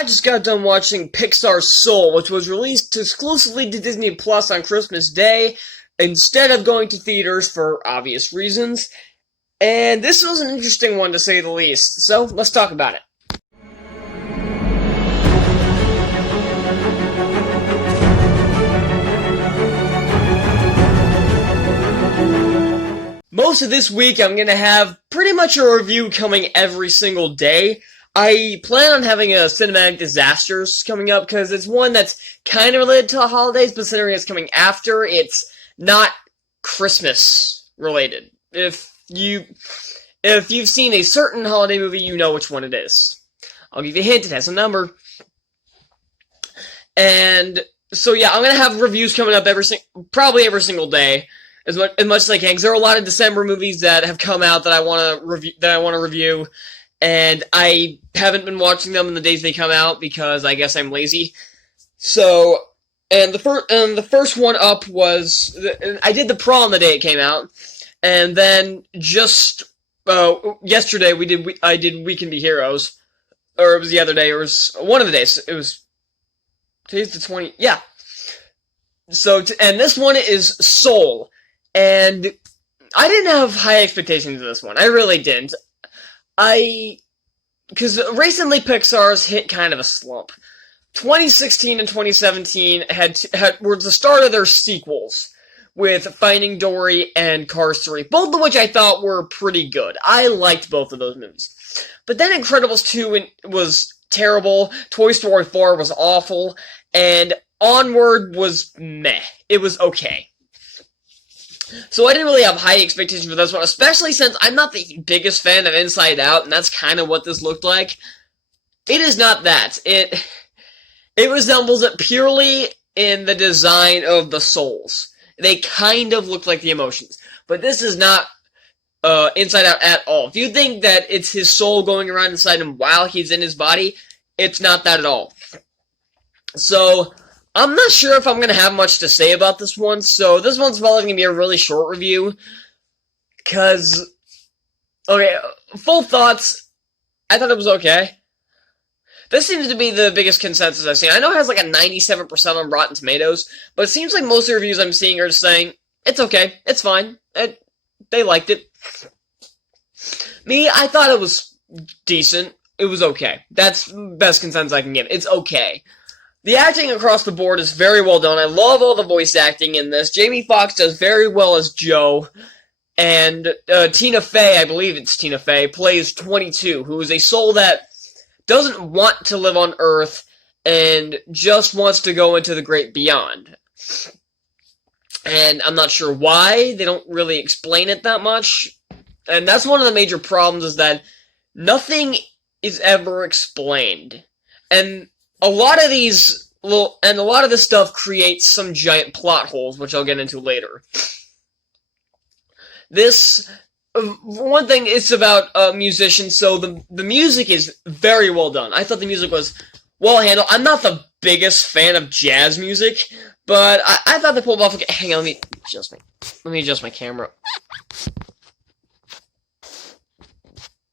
I just got done watching Pixar's Soul, which was released exclusively to Disney Plus on Christmas Day, instead of going to theaters for obvious reasons. And this was an interesting one to say the least, so let's talk about it. Most of this week, I'm going to have pretty much a review coming every single day. I plan on having a Cinematic Disasters coming up, because it's one that's kind of related to the holidays, but considering it's coming after, it's not Christmas related. If you've seen a certain holiday movie, you know which one it is. I'll give you a hint, it has a number. And so yeah, I'm going to have reviews coming up probably every single day. As much as I can, because there are a lot of December movies that have come out that I want to review, and I haven't been watching them in the days they come out because I guess I'm lazy. So, and the first one up was I did The Prom the day it came out, and then just yesterday I did We Can Be Heroes, or it was the other day, or it was one of the days. It was today's the 20th, yeah. So and this one is Soul. And I didn't have high expectations of this one. I really didn't. Because recently Pixar's hit kind of a slump. 2016 and 2017 were the start of their sequels, with Finding Dory and Cars 3, both of which I thought were pretty good. I liked both of those movies. But then Incredibles 2 was terrible, Toy Story 4 was awful, and Onward was meh. It was okay. So I didn't really have high expectations for this one, especially since I'm not the biggest fan of Inside Out, and that's kind of what this looked like. It is not that. It resembles it purely in the design of the souls. They kind of look like the emotions. But this is not Inside Out at all. If you think that it's his soul going around inside him while he's in his body, it's not that at all. So I'm not sure if I'm going to have much to say about this one, so this one's probably going to be a really short review, because, okay, full thoughts, I thought it was okay. This seems to be the biggest consensus I've seen. I know it has like a 97% on Rotten Tomatoes, but it seems like most of the reviews I'm seeing are just saying, it's okay, it's fine, they liked it. Me, I thought it was decent, it was okay. That's the best consensus I can give, it's okay. The acting across the board is very well done. I love all the voice acting in this. Jamie Foxx does very well as Joe. And Tina Fey, I believe it's Tina Fey, plays 22, who is a soul that doesn't want to live on Earth and just wants to go into the great beyond. And I'm not sure why. They don't really explain it that much. And that's one of the major problems, is that nothing is ever explained. And a lot of this stuff creates some giant plot holes, which I'll get into later. This, one thing, it's about musicians, so the music is very well done. I thought the music was well handled. I'm not the biggest fan of jazz music, but I thought they pulled off. Hang on, let me adjust my camera.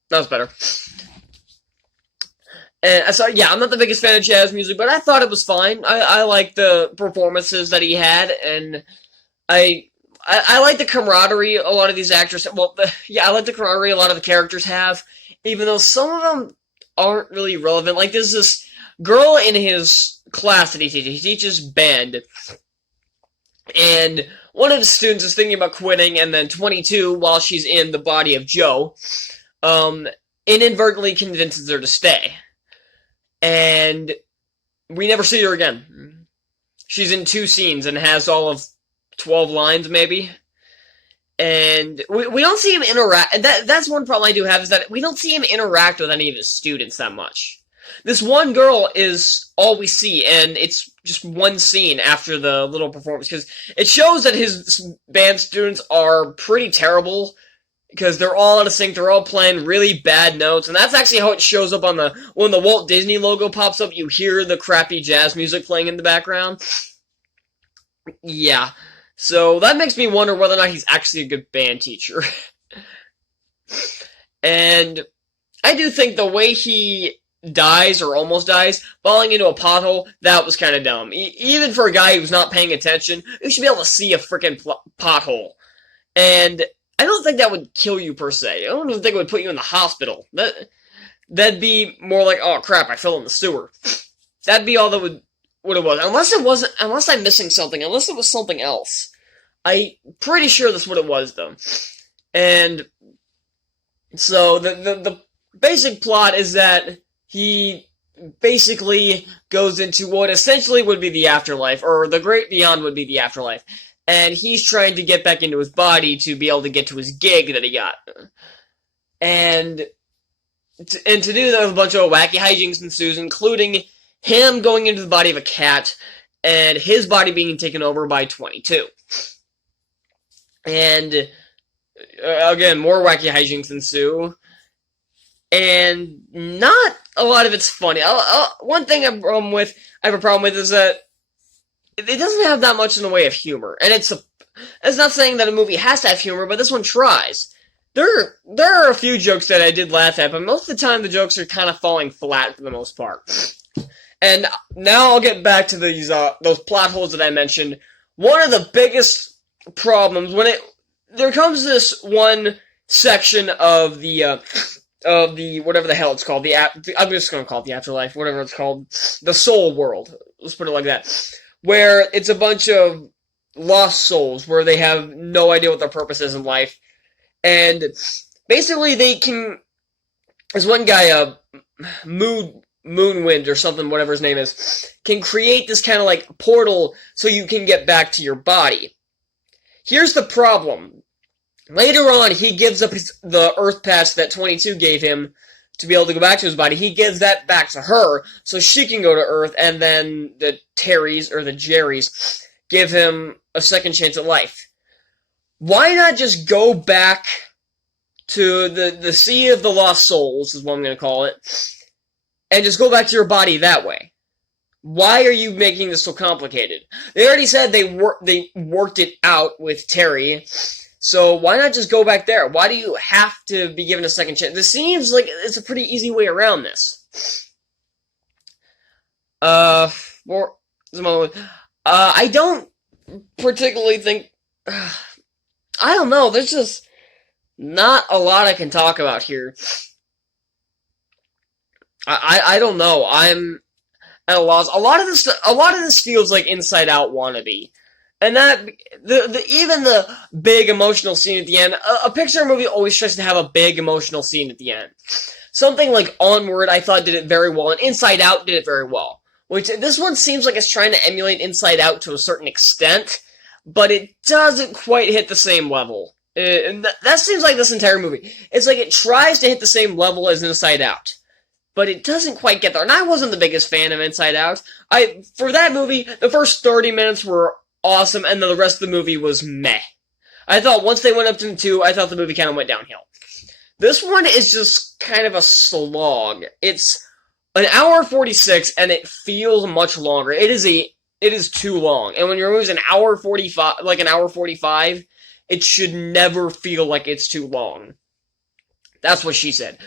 That was better. And so, yeah, I'm not the biggest fan of jazz music, but I thought it was fine. I liked the performances that he had, and I like the camaraderie a lot of these actors. Well, I like the camaraderie a lot of the characters have, even though some of them aren't really relevant. Like, there's this girl in his class that he teaches. He teaches band, and one of the students is thinking about quitting, and then 22, while she's in the body of Joe, inadvertently convinces her to stay. And we never see her again. She's in 2 scenes and has all of 12 lines, maybe. And we don't see him interact. That's one problem I do have, is that we don't see him interact with any of his students that much. This one girl is all we see, and it's just one scene after the little performance, because it shows that his band students are pretty terrible, because they're all out of sync, they're all playing really bad notes, and that's actually how it shows up on when the Walt Disney logo pops up, you hear the crappy jazz music playing in the background. Yeah, so that makes me wonder whether or not he's actually a good band teacher. And I do think the way he dies or almost dies, falling into a pothole, that was kind of dumb. Even for a guy who's not paying attention, you should be able to see a freaking pothole. And I don't think that would kill you per se. I don't even think it would put you in the hospital. That'd be more like, oh crap, I fell in the sewer. That'd be all that what it was. Unless I'm missing something, unless it was something else. I'm pretty sure that's what it was, though. And so the basic plot is that he basically goes into what essentially would be the afterlife, or the great beyond would be the afterlife. And he's trying to get back into his body to be able to get to his gig that he got. And to do that, a bunch of wacky hijinks ensues, including him going into the body of a cat, and his body being taken over by 22. And, again, more wacky hijinks ensue. And not a lot of it's funny. One thing I have a problem with is that it doesn't have that much in the way of humor. And it's not saying that a movie has to have humor, but this one tries. There are a few jokes that I did laugh at, but most of the time the jokes are kind of falling flat for the most part. And now I'll get back to those plot holes that I mentioned. One of the biggest problems there comes this one section of the whatever the hell it's called, I'm just gonna call it the afterlife, whatever it's called, the soul world. Let's put it like that. Where it's a bunch of lost souls, where they have no idea what their purpose is in life. And basically there's one guy, Moonwind or something, whatever his name is, can create this kind of like portal so you can get back to your body. Here's the problem. Later on, he gives up the Earth patch that 22 gave him to be able to go back to his body. He gives that back to her so she can go to Earth, and then the Terrys, or the Jerrys, give him a second chance at life. Why not just go back to the Sea of the Lost Souls, is what I'm going to call it, and just go back to your body that way? Why are you making this so complicated? They already said they worked it out with Terry, so why not just go back there? Why do you have to be given a second chance? This seems like it's a pretty easy way around this. I don't particularly think... I don't know, there's just not a lot I can talk about here. I don't know, I'm at a loss. A lot of this feels like Inside Out wannabe. And that, even the big emotional scene at the end, a Pixar movie always tries to have a big emotional scene at the end. Something like Onward, I thought, did it very well, and Inside Out did it very well. Which, this one seems like it's trying to emulate Inside Out to a certain extent, but it doesn't quite hit the same level. And that seems like this entire movie. It's like it tries to hit the same level as Inside Out, but it doesn't quite get there. And I wasn't the biggest fan of Inside Out. For that movie, the first 30 minutes were awesome, and then the rest of the movie was meh. I thought once they went up to 2, I thought the movie kind of went downhill. This one is just kind of a slog. It's an hour 46, and it feels much longer. It is too long. And when your movie's an hour 45, it should never feel like it's too long. That's what she said.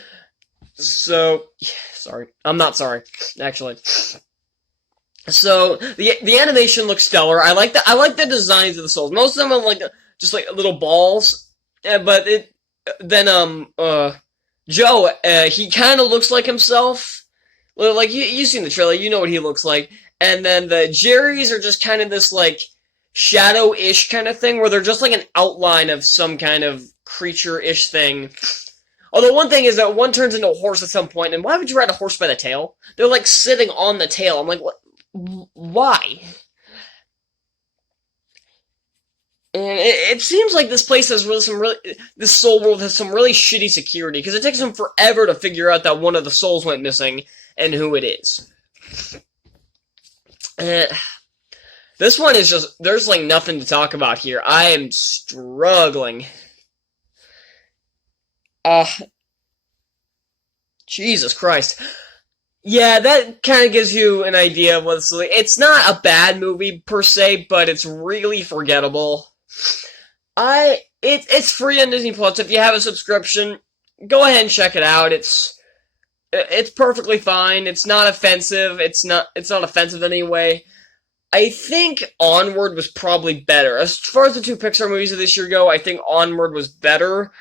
So, sorry. I'm not sorry, actually. So, the animation looks stellar. I like the designs of the souls. Most of them are just like little balls. But Joe, he kind of looks like himself. Like, you've seen the trailer, you know what he looks like. And then the Jerrys are just kind of this, like, shadow-ish kind of thing, where they're just like an outline of some kind of creature-ish thing. Although one thing is that one turns into a horse at some point, and why would you ride a horse by the tail? They're like sitting on the tail. I'm like, what? Why? And it seems like this place has this soul world has some really shitty security, because it takes them forever to figure out that one of the souls went missing and who it is. This one is just, there's like nothing to talk about here. I am struggling. Jesus Christ. Yeah, that kind of gives you an idea of what it's like. It's not a bad movie per se, but it's really forgettable. It's free on Disney Plus. If you have a subscription, go ahead and check it out. It's perfectly fine. It's not offensive. It's not offensive in any way. I think Onward was probably better. As far as the two Pixar movies of this year go, I think Onward was better.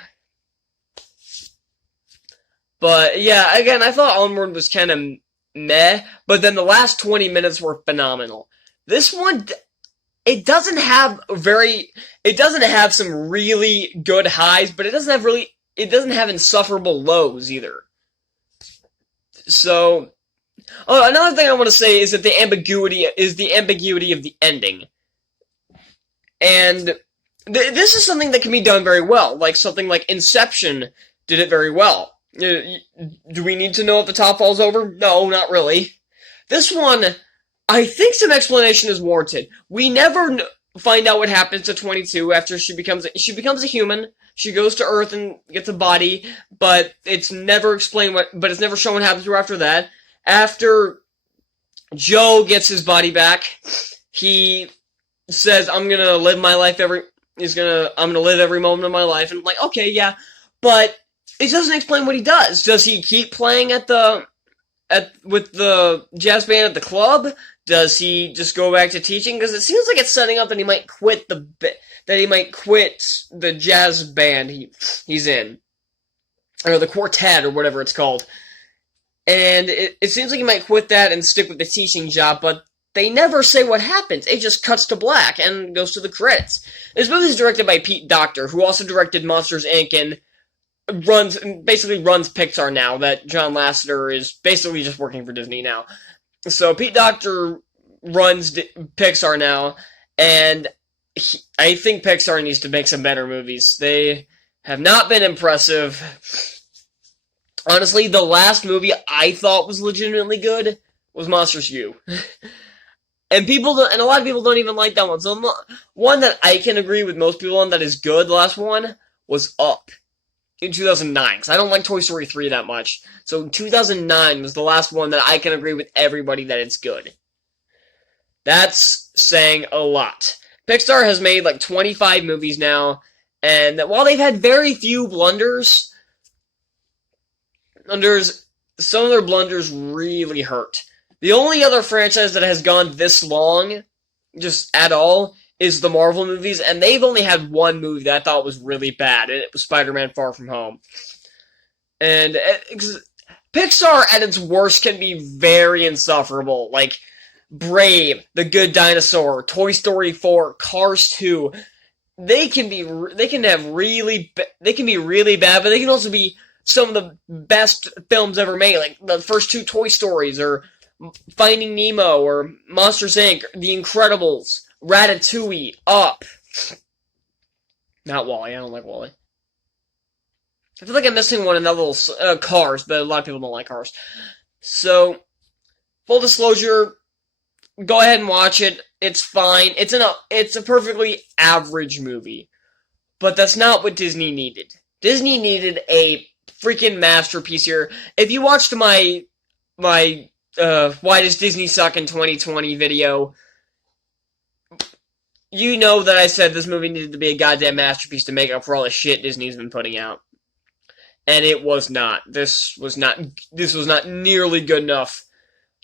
But yeah, again, I thought Onward was kind of meh, but then the last 20 minutes were phenomenal. This one, it doesn't have it doesn't have some really good highs, but it doesn't have insufferable lows either. So, oh, another thing I want to say is that the ambiguity of the ending. And this is something that can be done very well, like something like Inception did it very well. Do we need to know if the top falls over? No, not really. This one, I think some explanation is warranted. We never find out what happens to 22 after she becomes a human. She goes to Earth and gets a body, but it's never explained but it's never shown what happens to her after that. After Joe gets his body back, he says, I'm gonna live every moment of my life, and I'm like, okay, yeah, but it doesn't explain what he does. Does he keep playing with the jazz band at the club? Does he just go back to teaching? Because it seems like it's setting up that he might quit the jazz band he's in, or the quartet, or whatever it's called. And it seems like he might quit that and stick with the teaching job, but they never say what happens. It just cuts to black and goes to the credits. This movie is directed by Pete Docter, who also directed Monsters, Inc. and basically runs Pixar now, that John Lasseter is basically just working for Disney now. So Pete Docter runs Pixar now, and I think Pixar needs to make some better movies. They have not been impressive. Honestly, the last movie I thought was legitimately good was Monsters U. And a lot of people don't even like that one. So one that I can agree with most people on that is good, the last one, was Up in 2009. Because I don't like Toy Story 3 that much. So 2009 was the last one that I can agree with everybody that it's good. That's saying a lot. Pixar has made like 25 movies now, and while they've had very few blunders, some of their blunders really hurt. The only other franchise that has gone this long, just at all, is the Marvel movies, and they've only had one movie that I thought was really bad, and it was Spider-Man Far From Home. And Pixar at its worst can be very insufferable, like Brave, The Good Dinosaur, Toy Story 4, Cars 2. They can be really bad, but they can also be some of the best films ever made, like the first two Toy Stories, or Finding Nemo, or Monsters, Inc., The Incredibles, Ratatouille, Up. Not WALL-E, I don't like WALL-E. I feel like I'm missing one in that little Cars, but a lot of people don't like Cars. So, full disclosure, go ahead and watch it. It's fine. It's a perfectly average movie. But that's not what Disney needed. Disney needed a freaking masterpiece here. If you watched my Why Does Disney Suck in 2020 video, you know that I said this movie needed to be a goddamn masterpiece to make up for all the shit Disney's been putting out. And it was not. This was not nearly good enough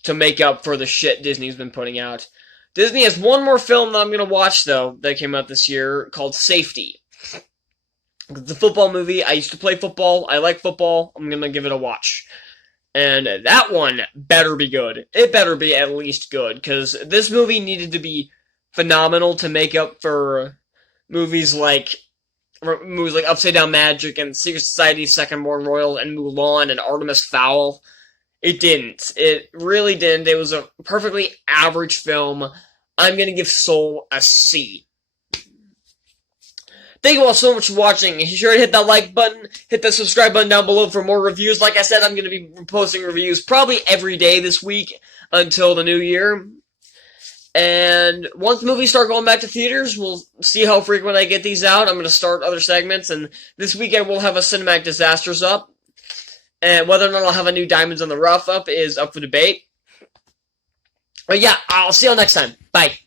to make up for the shit Disney's been putting out. Disney has one more film that I'm going to watch, though, that came out this year, called Safety. It's a football movie. I used to play football. I like football. I'm going to give it a watch. And that one better be good. It better be at least good, because this movie needed to be phenomenal to make up for movies like Upside Down Magic and Secret Society, Second Born Royal, and Mulan, and Artemis Fowl. It didn't. It really didn't. It was a perfectly average film. I'm going to give Soul a C. Thank you all so much for watching. Be sure to hit that like button, hit the subscribe button down below for more reviews. Like I said, I'm going to be posting reviews probably every day this week until the new year. And once movies start going back to theaters, we'll see how frequent I get these out. I'm going to start other segments, and this weekend we'll have a Cinematic Disasters up. And whether or not I'll have a new Diamonds on the Rough up is up for debate. But yeah, I'll see you all next time. Bye.